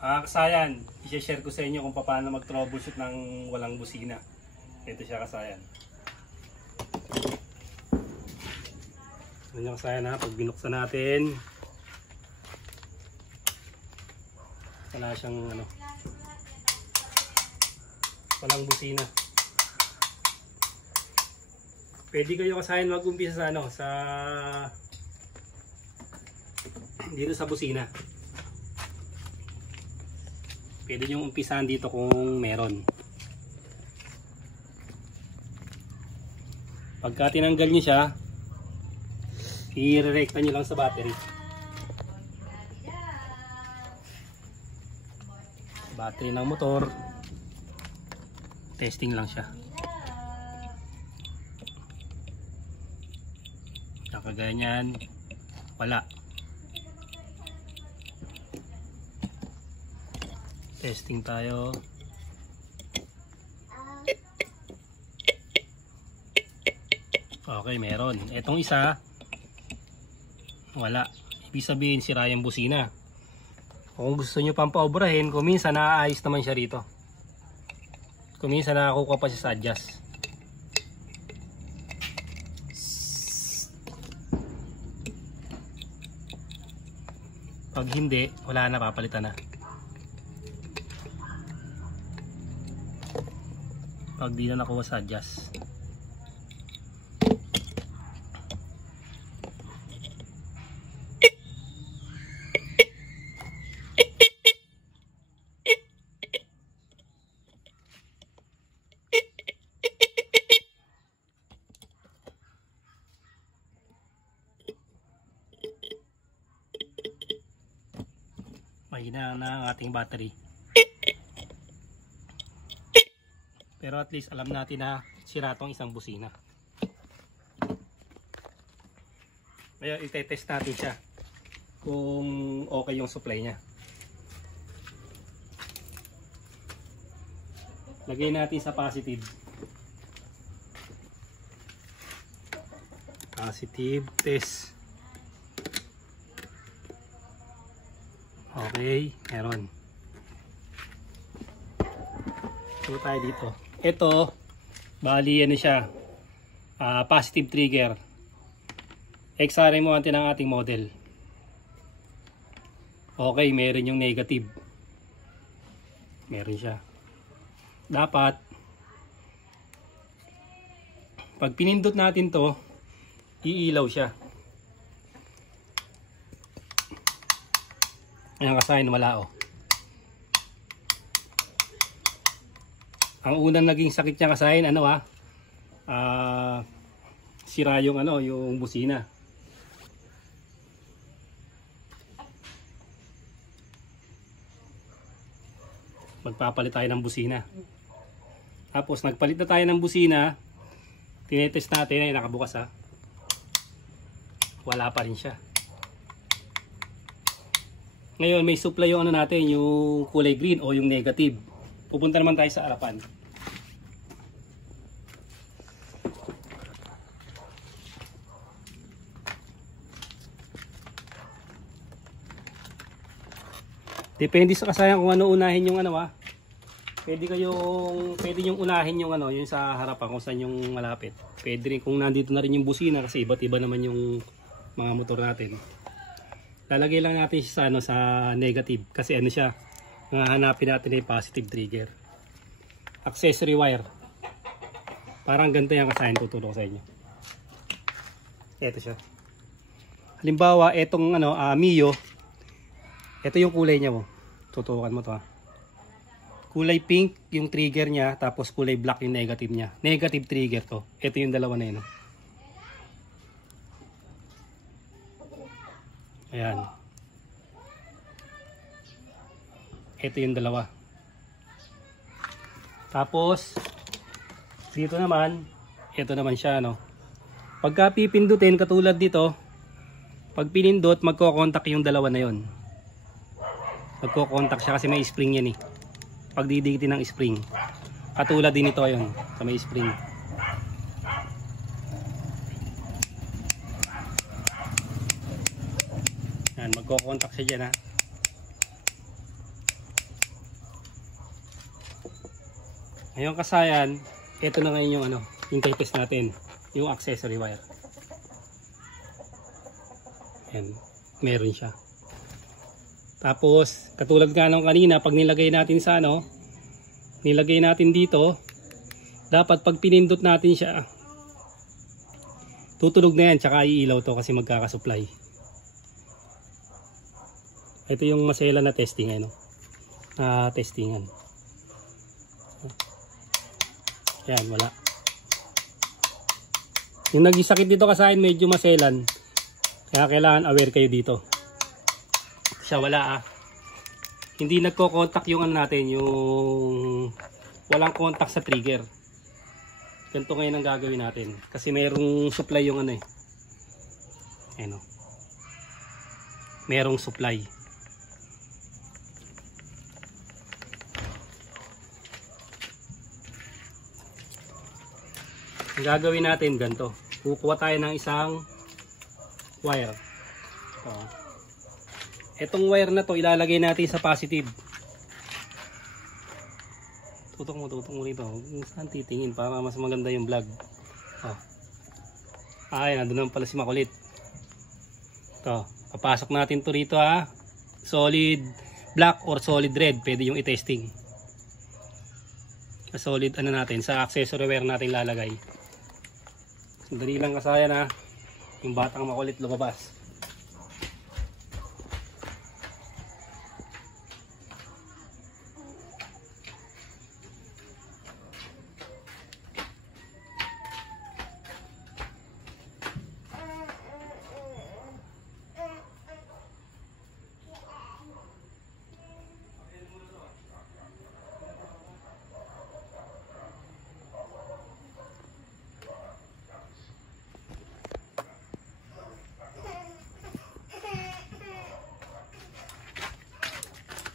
Kasayan, i-share ko sa inyo kung paano mag-troubleshoot ng walang busina. Ito siya kasayan. Ganyan kasayan ha, pag binuksan natin, wala siyang walang busina. Pwede kayo kasayan mag-umpisa sa dito sa busina. Pwede nyo umpisahan dito kung meron. Pagka tinanggal nyo siya, i-rerekta nyo lang sa battery. Battery ng motor. Testing lang siya. Kagaya niyan, wala. Testing tayo. Okay, meron. Etong isa, wala. Ibig sabihin sira yung busina. Kung gusto nyo pang paobrahin, kung minsan naaayos naman siya rito. Kung minsan nakakuha pa siya sa adjust. Pag hindi, wala na, papalitan na. Pag di na nakuha sa adjust. Mahina na ang ating battery. Pero at least alam natin na sira tong isang busina. Ngayon itetest natin siya kung okay yung supply niya. Lagay natin sa positive. Positive test. Okay, meron. So tayo dito. Ito, bali siya, positive trigger. XRM mo natin ang ating model. Okay, meron yung negative. Meron siya. Dapat, pag pinindot natin to, iilaw siya. Ayan kasayan, wala Ang unang naging sakit niya kasayin, sira yung yung busina. Magpapalit tayo ng busina. Tapos nagpalit na tayo ng busina, tinetest natin, ay nakabukas wala pa rin siya. Ngayon may supply yung natin, yung kulay green o yung negative. Pupunta naman tayo sa harapan. Depende sa kasayan kung ano unahin yung Pwede yung unahin yung yung sa harapan kung saan yung malapit. Pwede rin kung nandito na rin yung busina kasi iba't iba naman yung mga motor natin. Lalagay lang natin siya sa negative kasi siya. Hanapin natin yung positive trigger. Accessory wire. Parang ganito yung kasayan, tutulong sa inyo. Ito siya. Halimbawa, etong Mio. Ito yung kulay niya mo. Tutukan mo to Kulay pink yung trigger niya, tapos kulay black yung negative niya. Negative trigger to. Ito yung dalawa na yun. Ayan. Ito yung dalawa. Tapos dito naman, ito naman siya Pagka pipindutin katulad dito, pag pinindot magko-contact yung dalawa na yon. Magko-contact siya kasi may spring yan Pag didikitin ng spring. Katulad din ito yon, sa may spring. Yan, magko-contact siya diyan Ngayon kasayan, ito na ngayon yung ano, yung test natin, yung accessory wire. Ayan, meron siya. Tapos, katulad nga nung kanina, pag nilagay natin sa ano, nilagay natin dito, dapat pag pinindot natin siya, tutunog na yan, tsaka iilaw to kasi magkakasupply. Ito yung masela na testing, ano, na testingan. Yan, wala. Yung nagsisakit dito kasi medyo maselan, kaya kailangan aware kayo dito. Siya wala hindi nagko-contact yung ano natin, yung walang contact sa trigger. Ganito ngayon ang gagawin natin kasi mayroong supply yung ano ano, merong supply. Ang gagawin natin ganito, kukuha tayo ng isang wire. Itong wire na to ilalagay natin sa positive. Tutok mo rito. Saan titingin para mas maganda yung vlog. Ay, nandun naman pala si Makulit. Ito, papasok natin to rito solid black or solid red, pwede yung i-testing. Solid ano natin, sa accessory wire natin lalagay. Sandali lang kasayan yung batang Makulit lumabas.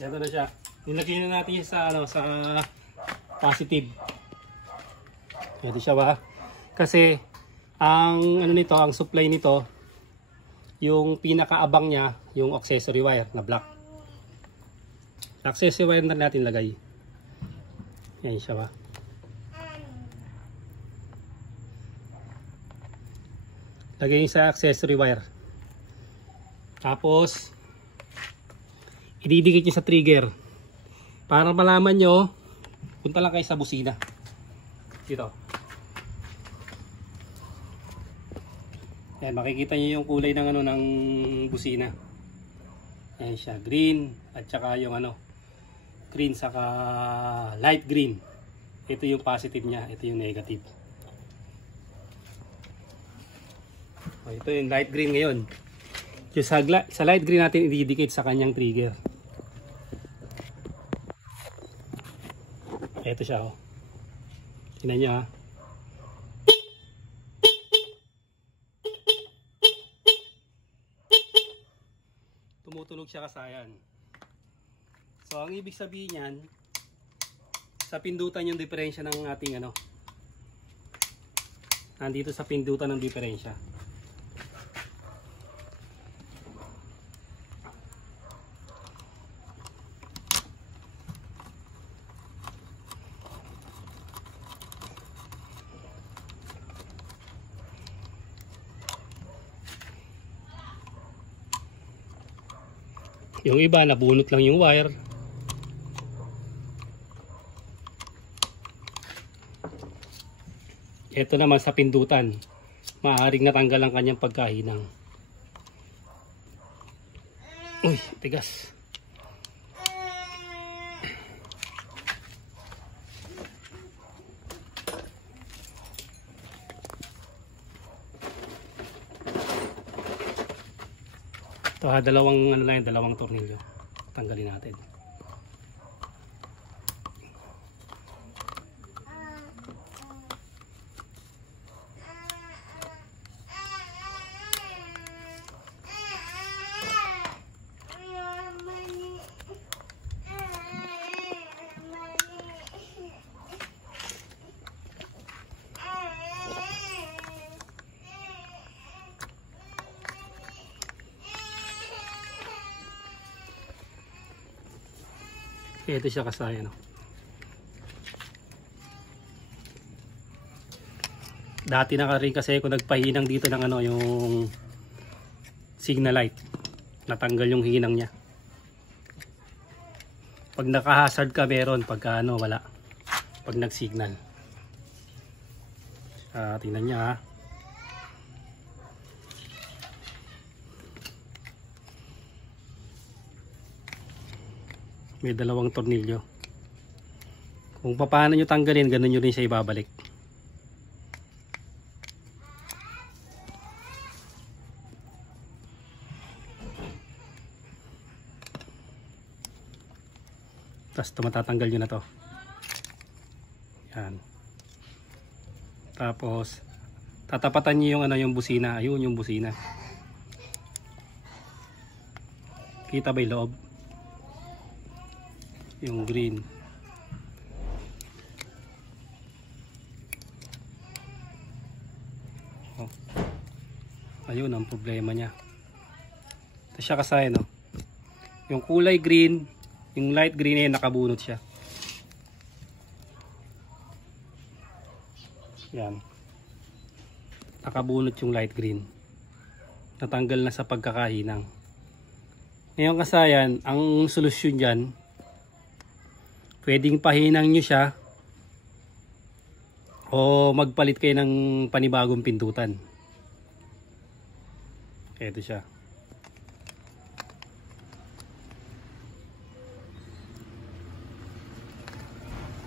Ito na siya. Nilagay na natin sa ano, sa positive. Ito siya ba? Kasi ang ano nito, ang supply nito, yung pinakaabang niya, yung accessory wire na black. Accessory wire na natin lagay. Yan siya ba? Lagay sa accessory wire. Tapos ididikit nyo sa trigger. Para malaman nyo, punta lang kayo sa busina. Dito. Yan, makikita nyo yung kulay ng ano ng busina. Ayan siya, green at saka yung ano, green saka light green. Ito yung positive niya, ito yung negative. Ito yung light green ngayon. Yung sa light green natin ididikit sa kanyang trigger. Ito siya Tingnan nyo tumutunog siya kasayan. So ang ibig sabihin niyan, sa pindutan yung diferensya ng ating ano. Nandito sa pindutan ng diferensya. Yung iba nabunot lang yung wire. Ito naman sa pindutan, maaaring natanggal ang kanyang pagkahinang. Uy, tigas. Ito dalawang ano lang, dalawang tornilyo. Tanggalin natin. Ito siya kasayan. Dati na rin kasi ako nagpahinang dito ng ano, yung signal light. Natanggal yung hinang niya. Pag naka-hazard ka meron, pagka ano wala. Pag nag-signal. Tingnan niya ha. May dalawang tornilyo. Kung paano nyo tanggalin, ganun nyo rin siya ibabalik. Tapos matatanggal nyo na to. Yan. Tapos tatapatan nyo yung ano, yung busina. Ayun yung busina. Kita ba yung loob? Yung green. Oh. Ayun ang problema niya. Ito siya kasaya, no? Yung kulay green, yung light green ay nakabunot siya. Yan. Nakabunot yung light green. Natanggal na sa pagkakahinang. Ngayon kasayan, ang solusyon dyan, pwedeng pahinang nyo siya o magpalit kayo ng panibagong pindutan. Ito siya.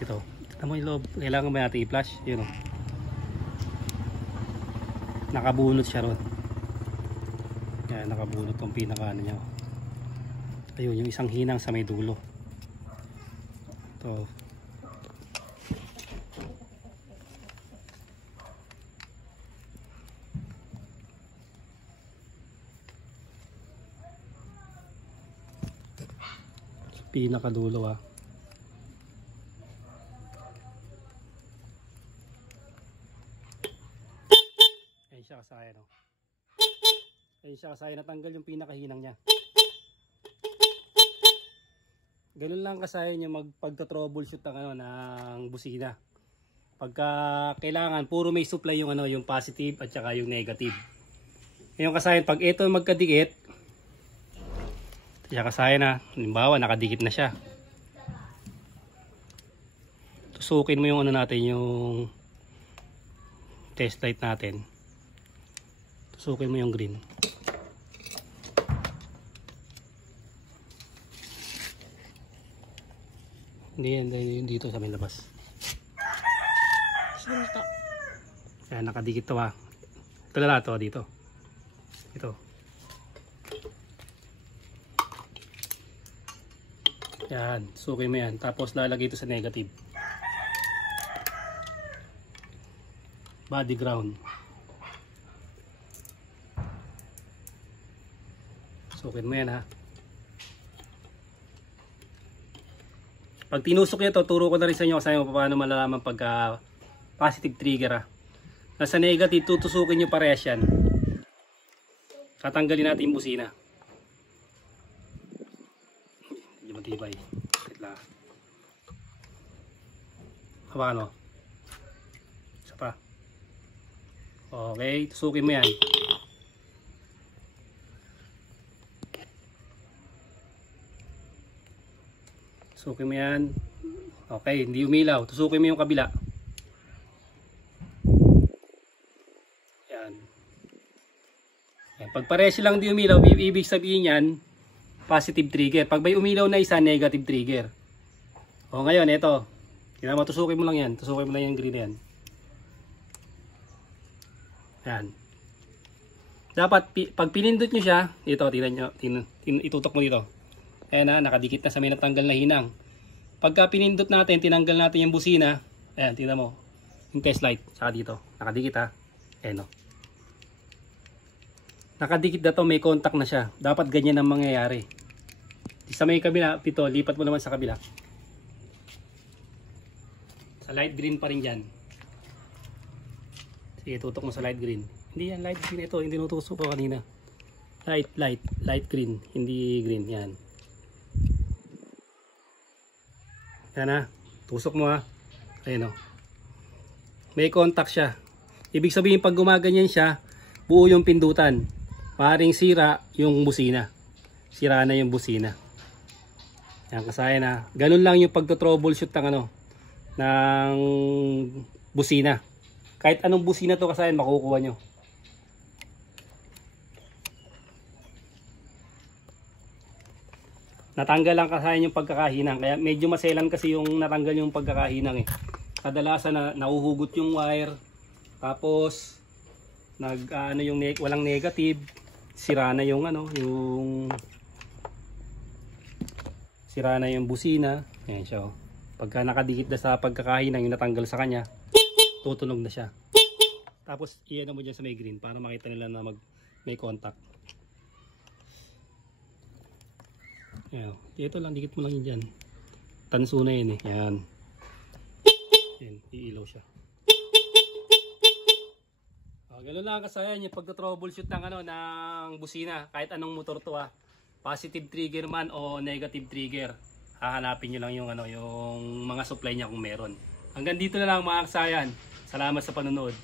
Ito. Tignan mo yung loob. Kailangan ba natin i-flash? Yun o. Nakabunot siya ron. Yan, nakabunot yung pinaka ano niya. Ayun, yung isang hinang sa may dulo. Ito. Pinakadulo ah. Ayun siya kasaya, no? Ayun siya kasaya, natanggal yung pinakahinang niya. Ganun lang kasaya nyo magpagta-troubleshoot ng ano, ng busina. Pagka kailangan puro may supply yung ano, yung positive at saka yung negative. Ngayon kasaya, pag ito magkadikit, siya kasaya na, halimbawa nakadikit na siya. Tusukin mo yung ano natin, yung test light natin. Tusukin mo yung green. Hindi dito sa may labas. Sulta. Kaya nakadikit to ha. Ito na to dito. Ito. Yan, sukin mo yan. Tapos lalagay ito sa negative. Body ground. Sukin mo yan ha. Pag tinusok nyo to, turo ko na rin sa inyo kasi paano malalaman pagka positive trigger ha. Nasa negative, tutusukin nyo parehas yan. Tatanggalin natin yung busina. Hindi matibay. Hawakan mo. Isa pa. Okay, tusukin mo yan. Tusukin mo yan. Okay, hindi umilaw. Tusukin mo yung kabila. Yan. Yan. Pag pares lang di umilaw, ibig sabihin yan, positive trigger. Pag may umilaw na isa, negative trigger. O ngayon, ito. Tingnan mo, tusukin mo lang yan. Tusukin mo lang yung green yan. Yan. Dapat, pag pinindot nyo siya, ito, tingnan nyo, itutok mo dito. Ayan na, nakadikit na sa may natanggal na hinang. Pagka pinindot natin, tinanggal natin yung busina. Ayan, tingnan mo. Yung test light, saka dito. Nakadikit ha. Ayan o. Nakadikit na to, may contact na siya. Dapat ganyan ang mangyayari. Sa may kabila, pito, lipat mo naman sa kabila. Sa light green pa rin dyan. Sige, tutok mo sa light green. Hindi yan, light green ito. Hindi nutusok ko kanina. Light green. Hindi green, yan. Yan ha. Tusok mo ha. Ayan o. May contact siya. Ibig sabihin pag gumaganyan siya, buo yung pindutan. Maaaring sira yung busina. Sira na yung busina. Yan kasayan ha. Ganun lang yung pagto-troubleshoot ng ano, ng busina. Kahit anong busina to kasayan, makukuha nyo. Natanggal lang kasayan yung pagkakahinang. Kaya medyo maselan kasi yung natanggal yung pagkakahinang eh. Kadalasan na nahuhugot yung wire. Tapos ano yung walang negative. Sira na yung ano, sira na yung busina. Ayan siya oh. Pagka nakadikit na sa pagkakahinang yung natanggal sa kanya, tutunog na siya. Tapos iyan mo dyan sa may green para makita nila na may contact. Ayan, dito lang, dikit mo lang yun dyan. Tanso na yun eh. Yan. Yan, iilaw siya. Ganun lang kasayan yung pagka-troubleshoot ng ano, ng busina. Kahit anong motor to ha. Positive trigger man o negative trigger. Hahanapin nyo lang yung, ano, yung mga supply niya kung meron. Hanggang dito na lang mga kasayan. Salamat sa panonood.